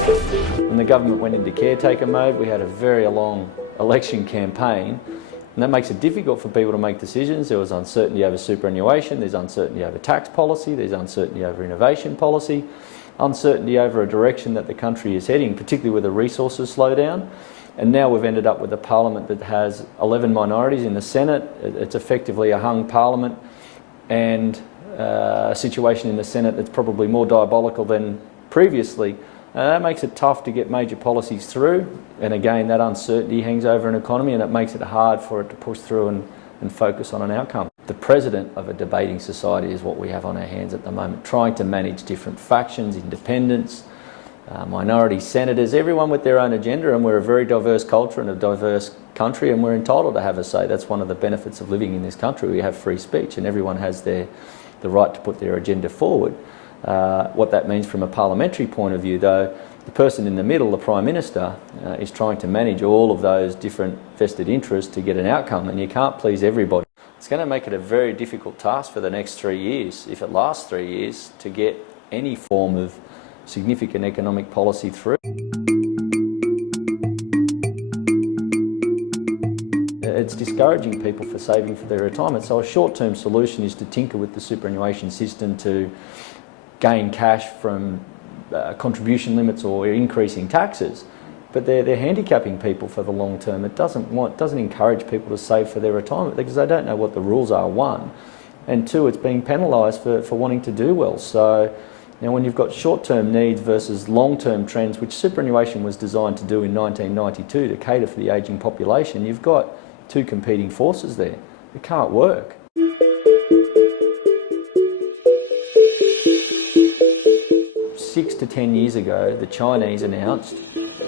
When the government went into caretaker mode, we had a very long election campaign, and that makes it difficult for people to make decisions. There was uncertainty over superannuation, there's uncertainty over tax policy, there's uncertainty over innovation policy, uncertainty over a direction that the country is heading, particularly with the resources slowdown. And now we've ended up with a parliament that has 11 minorities in the Senate. It's effectively a hung parliament, and a situation in the Senate that's probably more diabolical than previously. That makes it tough to get major policies through, and again that uncertainty hangs over an economy and it makes it hard for it to push through and focus on an outcome. The president of a debating society is what we have on our hands at the moment, trying to manage different factions, independents, minority senators, everyone with their own agenda, and we're a very diverse culture and a diverse country, and we're entitled to have a say. That's one of the benefits of living in this country. We have free speech and everyone has the right to put their agenda forward. What that means from a parliamentary point of view, though, the person in the middle, the Prime Minister, is trying to manage all of those different vested interests to get an outcome, and you can't please everybody. It's going to make it a very difficult task for the next 3 years, if it lasts 3 years, to get any form of significant economic policy through. It's discouraging people for saving for their retirement, so a short-term solution is to tinker with the superannuation system to gain cash from contribution limits or increasing taxes, but they're handicapping people for the long term. It doesn't encourage people to save for their retirement because they don't know what the rules are, one, and two, it's being penalised for wanting to do well. So now when you've got short-term needs versus long-term trends, which superannuation was designed to do in 1992 to cater for the ageing population, you've got two competing forces there. It can't work. 6 to 10 years ago, the Chinese announced,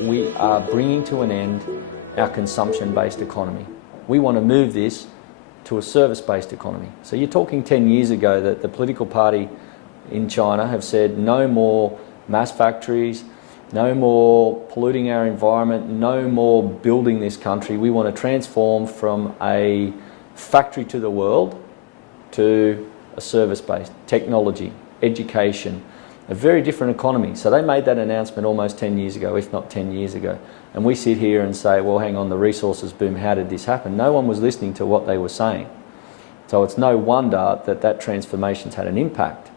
we are bringing to an end our consumption-based economy. We want to move this to a service-based economy. So you're talking 10 years ago that the political party in China have said no more mass factories, no more polluting our environment, no more building this country. We want to transform from a factory to the world to a service-based technology, education, a very different economy. So they made that announcement almost 10 years ago, if not 10 years ago. And we sit here and say, well, hang on, the resources boom, how did this happen? No one was listening to what they were saying. So it's no wonder that that transformation's had an impact.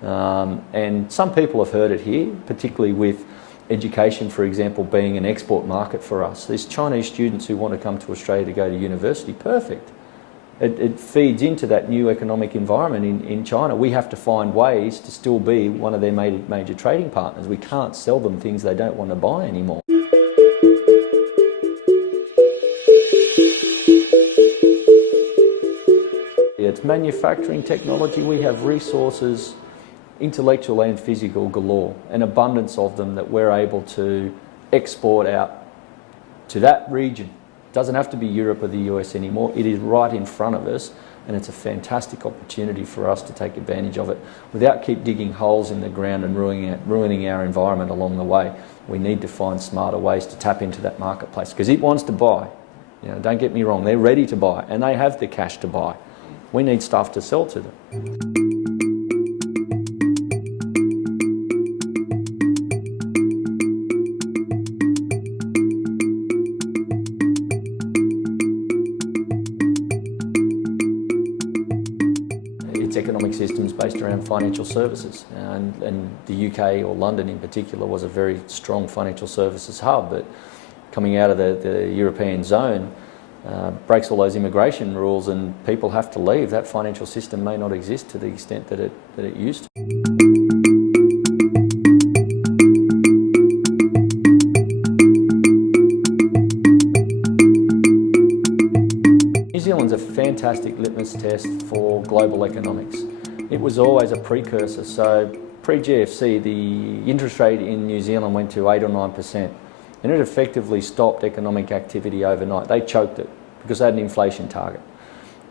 And some people have heard it here, particularly with education, for example, being an export market for us. These Chinese students who want to come to Australia to go to university, perfect. It feeds into that new economic environment in China. We have to find ways to still be one of their major trading partners. We can't sell them things they don't want to buy anymore. It's manufacturing technology. We have resources, intellectual and physical, galore, an abundance of them that we're able to export out to that region. It doesn't have to be Europe or the US anymore. It is right in front of us, and it's a fantastic opportunity for us to take advantage of it without keep digging holes in the ground and ruining our environment along the way. We need to find smarter ways to tap into that marketplace because it wants to buy. You know, don't get me wrong, they're ready to buy and they have the cash to buy. We need stuff to sell to them. Its economic systems based around financial services, and the UK, or London in particular, was a very strong financial services hub, but coming out of the European zone breaks all those immigration rules and people have to leave. That financial system may not exist to the extent that it used to. New Zealand's a fantastic litmus test for global economics. It was always a precursor. So pre-GFC, the interest rate in New Zealand went to 8 or 9%, and it effectively stopped economic activity overnight. They choked it because they had an inflation target.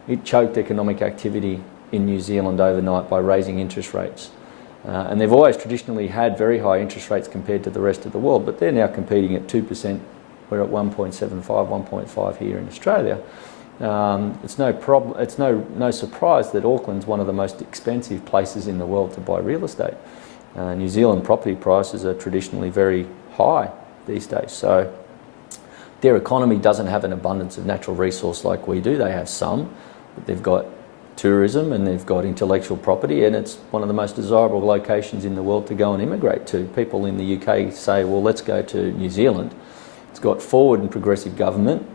It choked economic activity in New Zealand overnight by raising interest rates. And they've always traditionally had very high interest rates compared to the rest of the world, but they're now competing at 2%. We're at 1.75, 1.5 here in Australia. It's no problem. It's no surprise that Auckland's one of the most expensive places in the world to buy real estate. New Zealand property prices are traditionally very high these days. So their economy doesn't have an abundance of natural resource like we do. They have some, but they've got tourism and they've got intellectual property, and it's one of the most desirable locations in the world to go and immigrate to. People in the UK say, well, let's go to New Zealand. It's got forward and progressive government.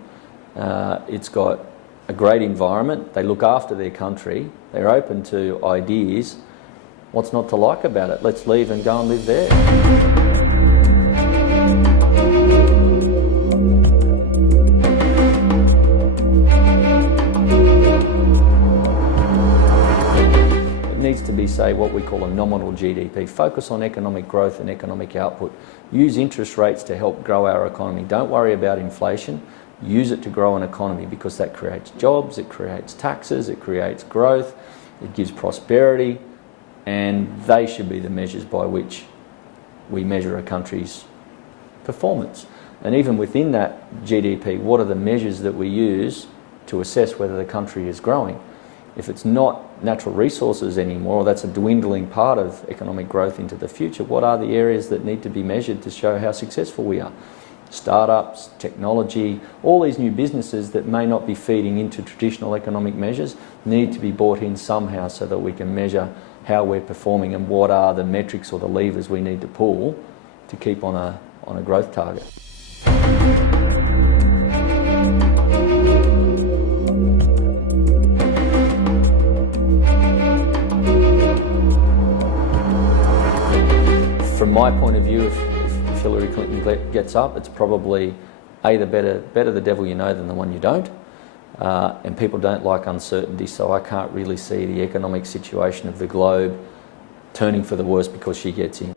It's got a great environment. They look after their country. They're open to ideas. What's not to like about it? Let's leave and go and live there. Needs to be, say, what we call a nominal GDP. Focus on economic growth and economic output. Use interest rates to help grow our economy. Don't worry about inflation. Use it to grow an economy, because that creates jobs, it creates taxes, it creates growth, it gives prosperity, and they should be the measures by which we measure a country's performance. And even within that GDP, what are the measures that we use to assess whether the country is growing? If it's not natural resources anymore, or that's a dwindling part of economic growth into the future, what are the areas that need to be measured to show how successful we are? Startups, technology, all these new businesses that may not be feeding into traditional economic measures need to be brought in somehow so that we can measure how we're performing and what are the metrics or the levers we need to pull to keep on a growth target. From my point of view, if Hillary Clinton gets up, it's probably better the devil you know than the one you don't. And people don't like uncertainty, so I can't really see the economic situation of the globe turning for the worse because she gets in.